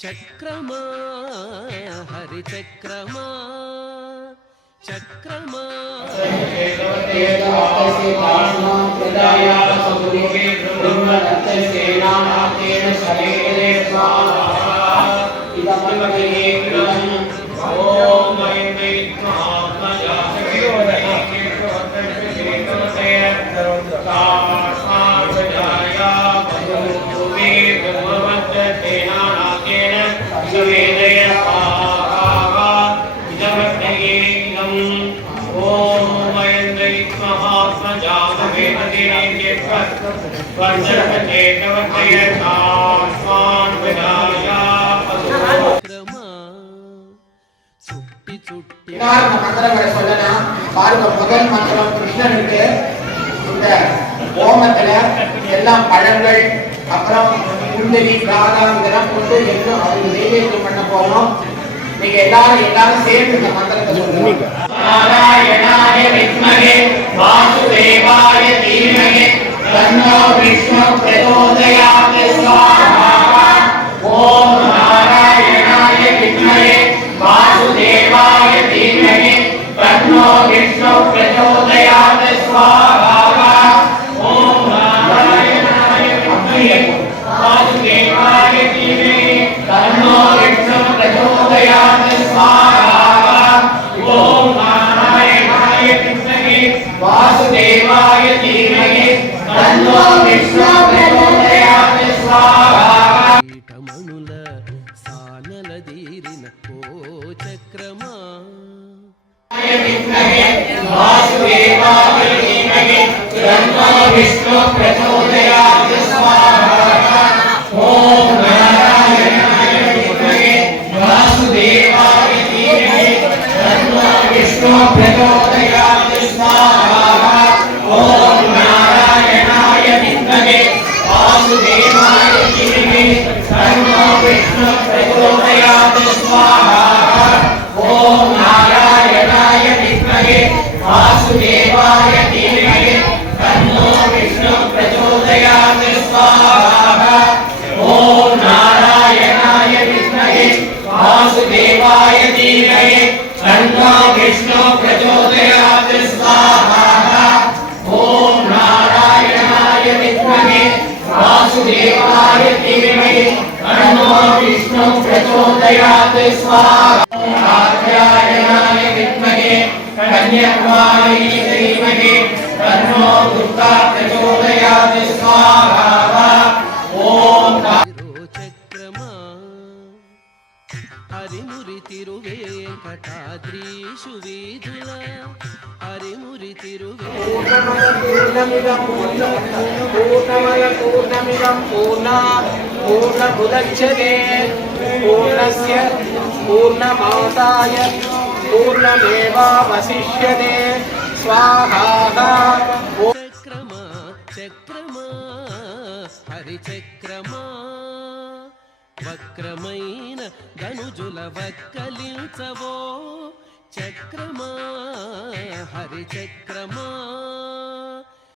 చక్రమా హరి చక్రమా చక్రమా முதல் மந்திரம் கிருஷ்ணனுக்கு இந்த ஹோமத்துல எல்லாம் பழங்கள் அப்புறம் குண்டலி காதா இதெல்லாம் போட்டு எல்லாம் அவருக்கு நைவேத்தியம் பண்ண போறோம். நீங்க எல்லாரும் சேர்ந்து இந்த மந்திரத்தை சொல்லுங்க. நாராயணாய வித்மஹே வாசுதேவாய தீமஹி தன்னோ விஷ்ணு பிரச்சோதயாத் ஸ்வாஹா. ஓம் நாராயணாய வித்மஹே வாசுதேவாய தீமஹி தன்னோ விஷ்ணு பிரச்சோதயாத் ஸ்வாஹா. ஓம் நாராயணாய வித்மஹே வாசுதேவாய தீமஹி தன்னோ விஷ்ணு பிரச்சோதயாத் ஸ்வாஹா. ஓம் நாராயணாய வித்மஹே வாசுதேவாய தீமஹி தன்னோ விஷ்ணு பிரச்சோதயாத் ஸ்வாஹா. కీటమణుల సానల దీరిన కో చక్రమా వాసుదేవాయ ధీమహి తన్నో విష్ణు ప్రచోదయాత్ స్వాహా. ఓం నారాయణాయ విద్మహే వాసుదేవాయ ధీమహి తన్నో విష్ణు ప్రచోదయాత్ స్వాహా. ఓం నారాయణాయ విద్మహే వాసుదేవాయ ధీమహి తన్నో విష్ణు ప్రచోదయాత్ స్వాహా. ఓం నారాయణాయ విద్మహే వాసుదేవాయ ధీమహి తన్నో విష్ణు ప్రచోదయాత్ స్వాహా. ఓం నారాయణాయ విద్మహే వాసుదేవాయ ధీమహి తన్నో విష్ణు ప్రచోదయాత్ స్వాహా. ఓం నారాయణాయ విద్మహే వాసుదేవాయ ధీమహి తన్నో విష్ణు ప్రచోదయాత్ స్వాహా. కాత్యాయనాయ విద్మహే కన్యాకుమారీ ధీమహి తన్నో దుర్గా ప్రచోదయాత్ స్వాహా. ఓం చక్రమా హరిమురి తిరువేంకటాద్రీషు వీధుల హరిమురి పూర్ణమిదం పూర్ణముదచ్యతే పూర్ణస్య పూర్ణమాదాయ పూర్ణమేవావశిష్యతే స్వాహా. చక్రమా చక్రమా హరి చక్రమా వక్రమైన ధనుజుల వక్కలించవో చక్రమా హరి చక్రమా